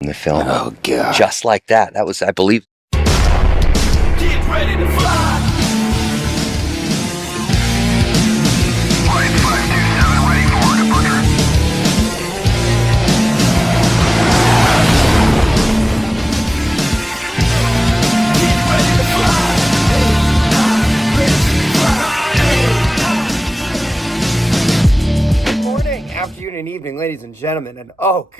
in the film. Oh, God. Just like that. That was, I believe. Get ready to fly. Flight 527 ready for departure. Get ready to fly. Good morning, afternoon, and evening, ladies and gentlemen. And oh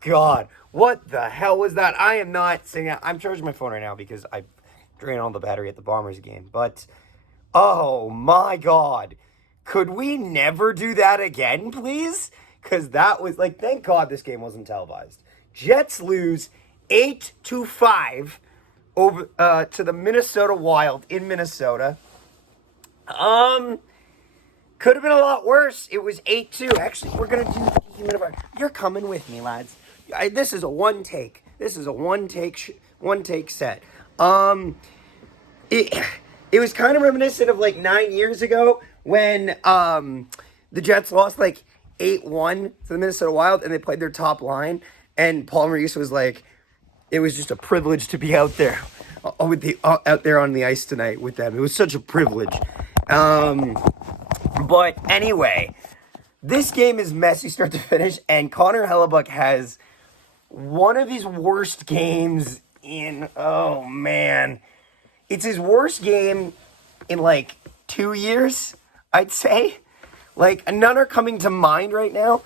God, what the hell was that? I am not singing. I'm charging my phone right now because I drained all the battery at the Bombers game. But oh my God, could we never do that again, please? Because that was like, thank God this game wasn't televised. Jets lose 8-5 over to the Minnesota Wild in Minnesota. Could have been a lot worse. It was 8-2. Actually, we're going to do the humidifier. You're coming with me, lads. This is a one take. This is a one take set. It was kind of reminiscent of like 9 years ago when the Jets lost like 8-1 to the Minnesota Wild and they played their top line. And Paul Maurice was like, it was just a privilege to be out there out there on the ice tonight with them. It was such a privilege. But anyway, this game is messy start to finish, and Connor Hellebuyck has one of his worst games in, oh man, it's his worst game in like 2 years, I'd say. Like, none are coming to mind right now.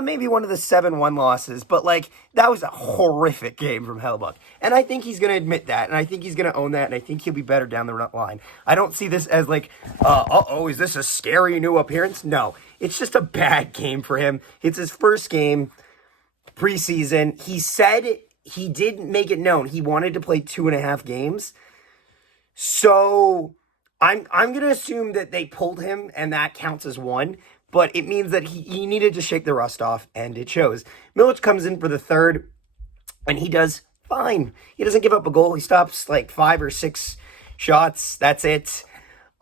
Maybe one of the 7-1 losses, but like, that was a horrific game from Hellebuyck. And I think he's going to admit that, and I think he's going to own that, and I think he'll be better down the line. I don't see this as like, is this a scary new appearance? No, it's just a bad game for him. It's his first game, preseason. He said he didn't make it known. He wanted to play 2.5 games. So I'm going to assume that they pulled him, and that counts as one. But it means that he needed to shake the rust off, and it shows. Milic comes in for the third, and he does fine. He doesn't give up a goal. He stops like 5 or 6 shots. That's it.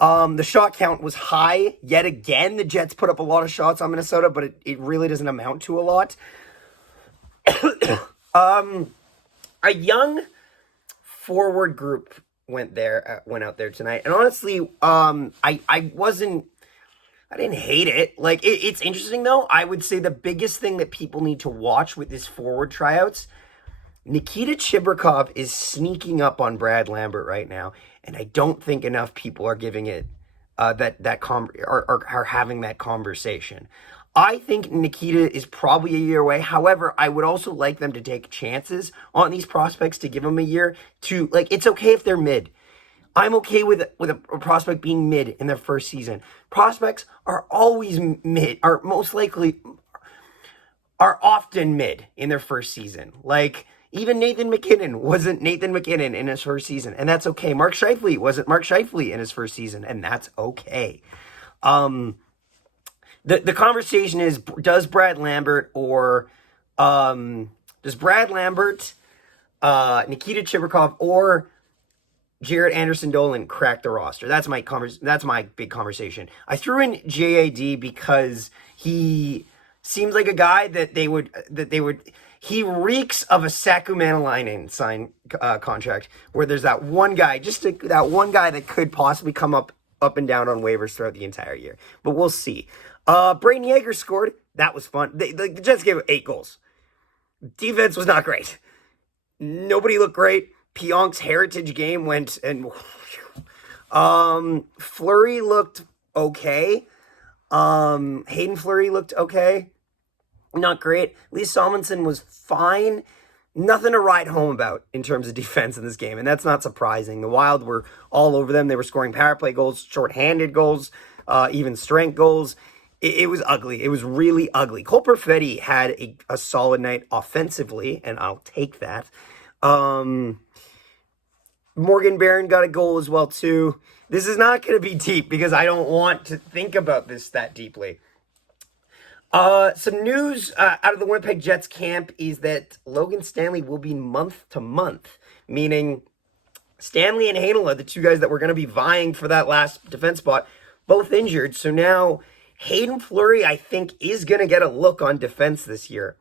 The shot count was high. Yet again, the Jets put up a lot of shots on Minnesota, but it really doesn't amount to a lot. A young forward group went out there tonight. And honestly, I didn't hate it. Like, it's interesting, though. I would say the biggest thing that people need to watch with this forward tryouts, Nikita Chibrikov is sneaking up on Brad Lambert right now, and I don't think enough people are giving it are having that conversation. I think Nikita is probably a year away. However, I would also like them to take chances on these prospects to give them a year to, like, it's okay if they're mid. I'm okay with a prospect being mid in their first season. Prospects are always mid, are often mid in their first season. Like, even Nathan MacKinnon wasn't Nathan MacKinnon in his first season, and that's okay. Mark Scheifele wasn't Mark Scheifele in his first season, and that's okay. The conversation is, does Brad Lambert, Nikita Chibrikov, or Jared Anderson-Dolan cracked the roster? That's my big conversation. I threw in JAD because he seems like a guy that they would. He reeks of a Saku Manalainen contract where there's that one guy, that one guy that could possibly come up and down on waivers throughout the entire year. But we'll see. Braden Yeager scored. That was fun. The Jets gave 8 goals. Defense was not great. Nobody looked great. Pionk's heritage game went, and Fleury looked okay. Hayden Fleury looked okay. Not great. Lee Salmonson was fine. Nothing to write home about in terms of defense in this game, and that's not surprising. The Wild were all over them. They were scoring power play goals, shorthanded goals, even strength goals. It was ugly. It was really ugly. Cole Perfetti had a solid night offensively, and I'll take that. Morgan Barron got a goal as well, too. This is not going to be deep because I don't want to think about this that deeply. Some news out of the Winnipeg Jets camp is that Logan Stanley will be month to month, meaning Stanley and Heinola, the two guys that were going to be vying for that last defense spot, both injured. So now Hayden Fleury, I think, is going to get a look on defense this year.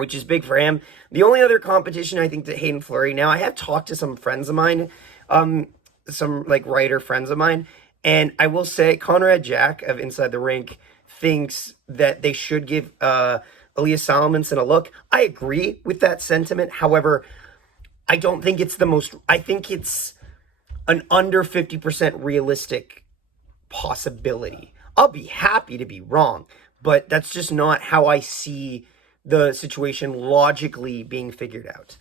which is big for him. The only other competition I think to Hayden Fleury, now I have talked to some friends of mine, some like writer friends of mine, and I will say Conrad Jack of Inside the Rink thinks that they should give Elias Salomonsson a look. I agree with that sentiment. However, I don't think it's the most, I think it's an under 50% realistic possibility. I'll be happy to be wrong, but that's just not how I see the situation logically being figured out.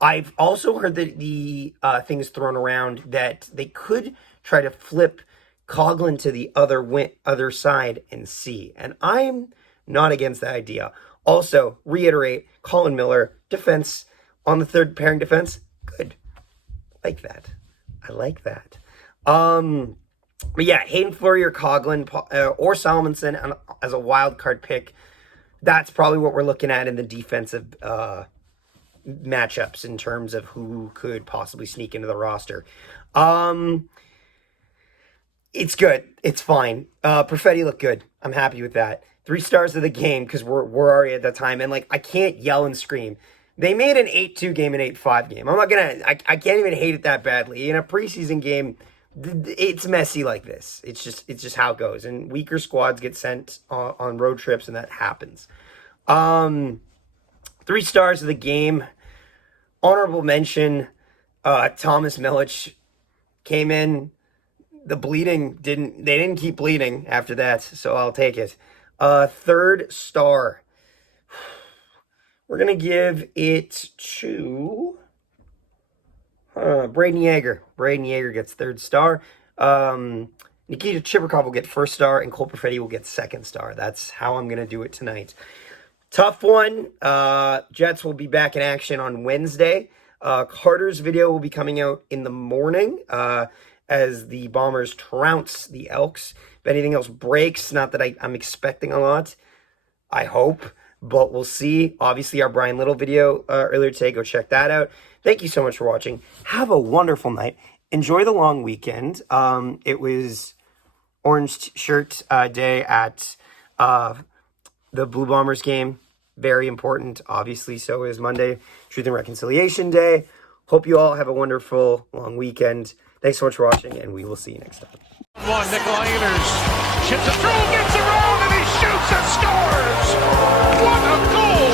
I've also heard that the things thrown around that they could try to flip Coughlin to the other side and see, and I'm not against that idea. Also, reiterate, Colin Miller, defense on the third pairing defense, good. Like that. I like that. But yeah, Hayden Fleury or Coughlin or Salomonsson as a wild card pick. That's probably what we're looking at in the defensive matchups in terms of who could possibly sneak into the roster. It's good. It's fine. Perfetti looked good. I'm happy with that. 3 stars of the game because we're already at that time. And, like, I can't yell and scream. They made an 8-2 game an 8-5 game. I'm not going to... I can't even hate it that badly. In a preseason game, it's messy like this. It's just how it goes. And weaker squads get sent on road trips, and that happens. 3 stars of the game. Honorable mention, Thomas Milic came in. The bleeding they didn't keep bleeding after that, so I'll take it. 3rd star. We're going to give it to Braden Yeager. Braden Yeager gets 3rd star. Nikita Chibrikov will get 1st star, and Cole Perfetti will get 2nd star. That's how I'm going to do it tonight. Tough one. Jets will be back in action on Wednesday. Carter's video will be coming out in the morning as the Bombers trounce the Elks. If anything else breaks, not that I'm expecting a lot, I hope, but we'll see. Obviously, our Brian Little video earlier today, go check that out. Thank you so much for watching. Have a wonderful night. Enjoy the long weekend. It was Orange Shirt Day at the Blue Bombers game. Very important, obviously. So is Monday, Truth and Reconciliation Day. Hope you all have a wonderful long weekend. Thanks so much for watching, and we will see you next time. Nikolai Ehlers chips it through, gets around, and he shoots and scores! What a goal!